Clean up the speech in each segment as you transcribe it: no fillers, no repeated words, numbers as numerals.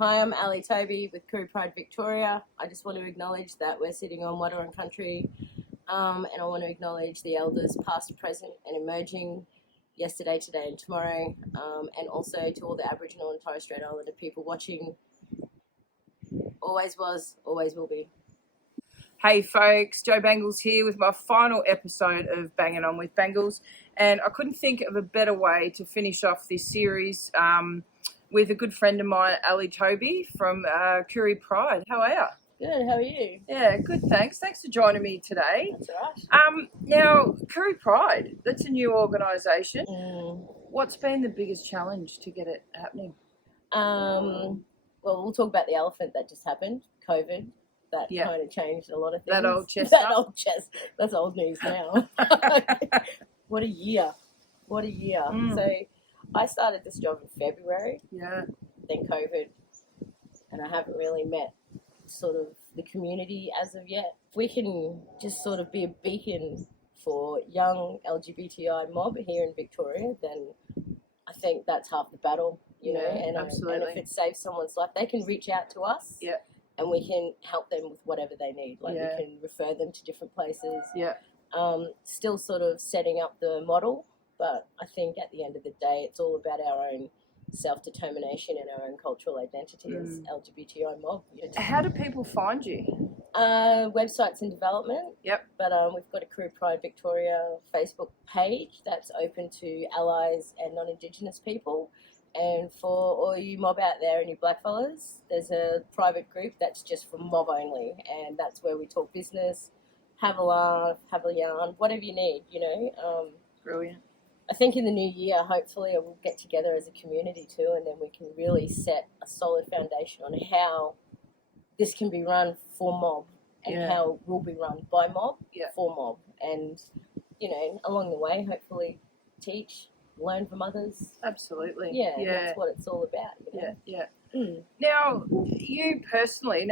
Hi, I'm Alli Toby with Koori Pride Victoria. I just want to acknowledge that we're sitting on Wadawurrung country, and I want to acknowledge the elders past, present and emerging, yesterday, today and tomorrow, and also to all the Aboriginal and Torres Strait Islander people watching. Always was, always will be. Hey folks, Joe Bangles here with my final episode of Bangin' On with Bangles, and I couldn't think of a better way to finish off this series with a good friend of mine, Alli Toby from Koori Pride. How are you? Good, how are you? Yeah, good, thanks. Thanks for joining me today. That's all right. Now, Koori Pride, that's a new organisation. Mm. What's been the biggest challenge to get it happening? Well, we'll talk about the elephant that just happened, COVID. That kind of changed a lot of things. That old chestnut. That's old news now. What a year. So I started this job in February. Yeah. Then COVID. And I haven't really met sort of the community as of yet. If we can just sort of be a beacon for young LGBTI mob here in Victoria, then I think that's half the battle, you know. And, absolutely. And if it saves someone's life, they can reach out to us. Yeah. And we can help them with whatever they need. Like we can refer them to different places. Yeah. Still sort of setting up the model, but I think at the end of the day, it's all about our own self-determination and our own cultural identity as LGBTI mob. You know, how do people find you? Website's in development. Yep. But we've got a Koori Pride Victoria Facebook page that's open to allies and non-Indigenous people. And for all you mob out there and you blackfellas, there's a private group that's just for mob only, and that's where we talk business, have a laugh, have a yarn, whatever you need, you know. Brilliant. I think in the new year, hopefully, we'll get together as a community too, and then we can really set a solid foundation on how this can be run for mob and how it will be run by mob for mob. And, you know, along the way, hopefully teach, learn from others. Absolutely. Yeah, that's what it's all about. You know? Yeah. Now, you personally,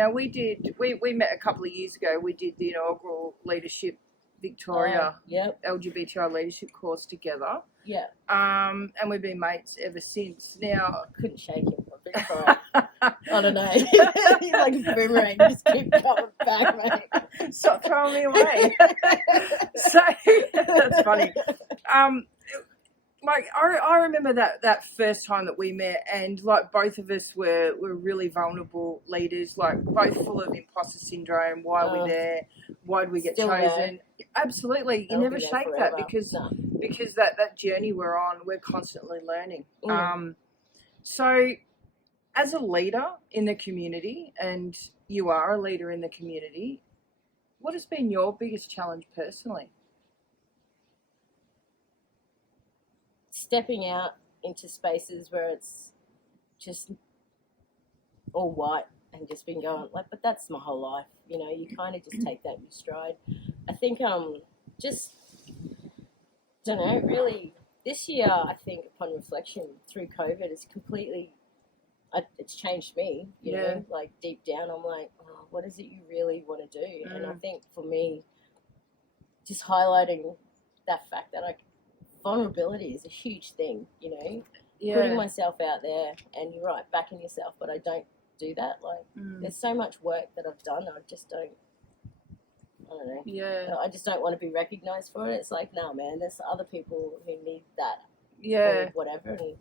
we met a couple of years ago. We did the inaugural Leadership Victoria LGBTI leadership course together. Yeah. And we've been mates ever since. Now, couldn't shake him. I don't know. He's like a boomerang. Just keep coming back, mate. Stop throwing me away. So that's funny. Like I remember that first time that we met, and like both of us were really vulnerable leaders, like both full of imposter syndrome. Why are we there? Why did we get chosen? Absolutely, you never shake that because that journey we're on, we're constantly learning. So, as a leader in the community, and you are a leader in the community, what has been your biggest challenge personally? Stepping out into spaces where it's just all white and just been going like, but that's my whole life, you know. You kind of just take that in stride. I think just don't know, really this year, I think upon reflection through COVID, it's changed me, you know. Like deep down I'm like, oh, what is it you really want to do? And I think for me, just highlighting that fact that vulnerability is a huge thing, you know. Putting myself out there, and you're right, backing yourself, but I don't do that. Like there's so much work that I've done, I don't know. I just don't want to be recognised for it. It's like, nah, man, there's other people who need that. Or whatever. And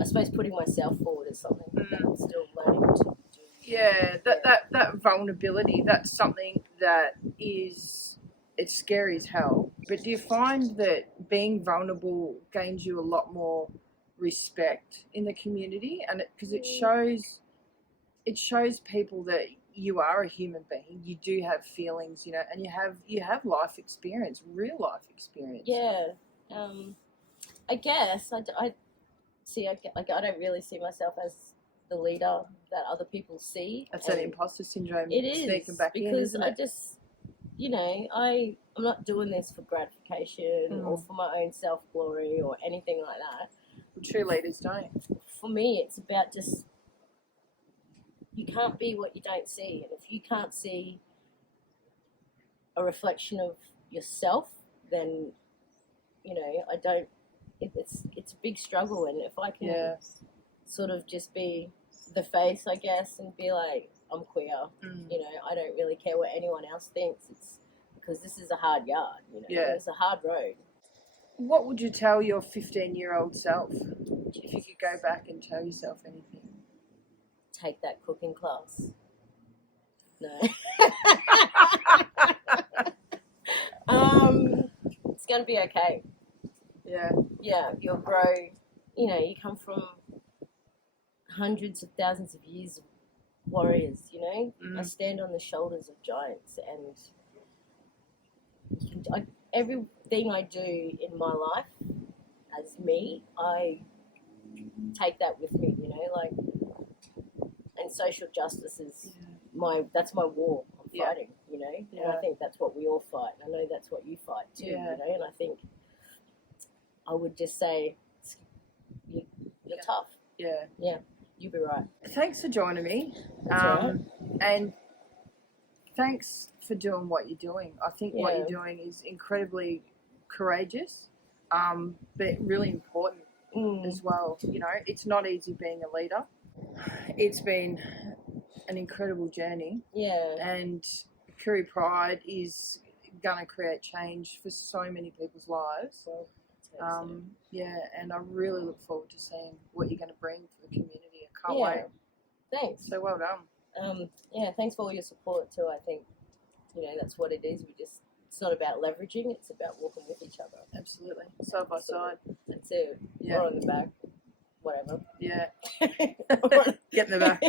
I suppose putting myself forward is something that I'm still learning to do. That vulnerability, that's something that is, it's scary as hell. But do you find that being vulnerable gains you a lot more respect in the community? And because it shows people that you are a human being, you do have feelings, you know, and you have life experience, real life experience. Yeah. I guess I don't really see myself as the leader that other people see. That's that imposter syndrome. It is sneaking back because in, I just, you know, I'm not doing this for gratification or for my own self-glory or anything like that. True leaders don't. For me, it's about just, you can't be what you don't see. And if you can't see a reflection of yourself, then, you know, it's a big struggle. And if I can sort of just be the face, I guess, and be like, I'm queer. Mm. You know, I don't really care what anyone else thinks. It's because this is a hard yard. You know, Yeah. it's a hard road. What would you tell your 15-year-old self if you could go back and tell yourself anything? Take that cooking class. No. It's gonna be okay. Yeah. Yeah, you'll grow. You know, you come from hundreds of thousands of years of warriors. You know, I stand on the shoulders of giants, and everything I do in my life as me, I take that with me. You know, like, and social justice is that's my war I'm fighting. You know, and I think that's what we all fight. I know that's what you fight too. You know, and I think I would just say you're tough. Yeah, you'll be right. Thanks for joining me. That's right. And thanks for doing what you're doing. I think what you're doing is incredibly courageous, but really important as well. You know, it's not easy being a leader. It's been an incredible journey. Yeah. And Koori Pride is going to create change for so many people's lives. Yeah, and I really look forward to seeing what you're going to bring to the community. I can't wait. Thanks. So well done. Yeah, thanks for all your support too. I think, you know, that's what it is. It's not about leveraging, it's about walking with each other. Absolutely. Side by side. That's it. Yeah. Or on the back. Whatever. Yeah. Get in the back.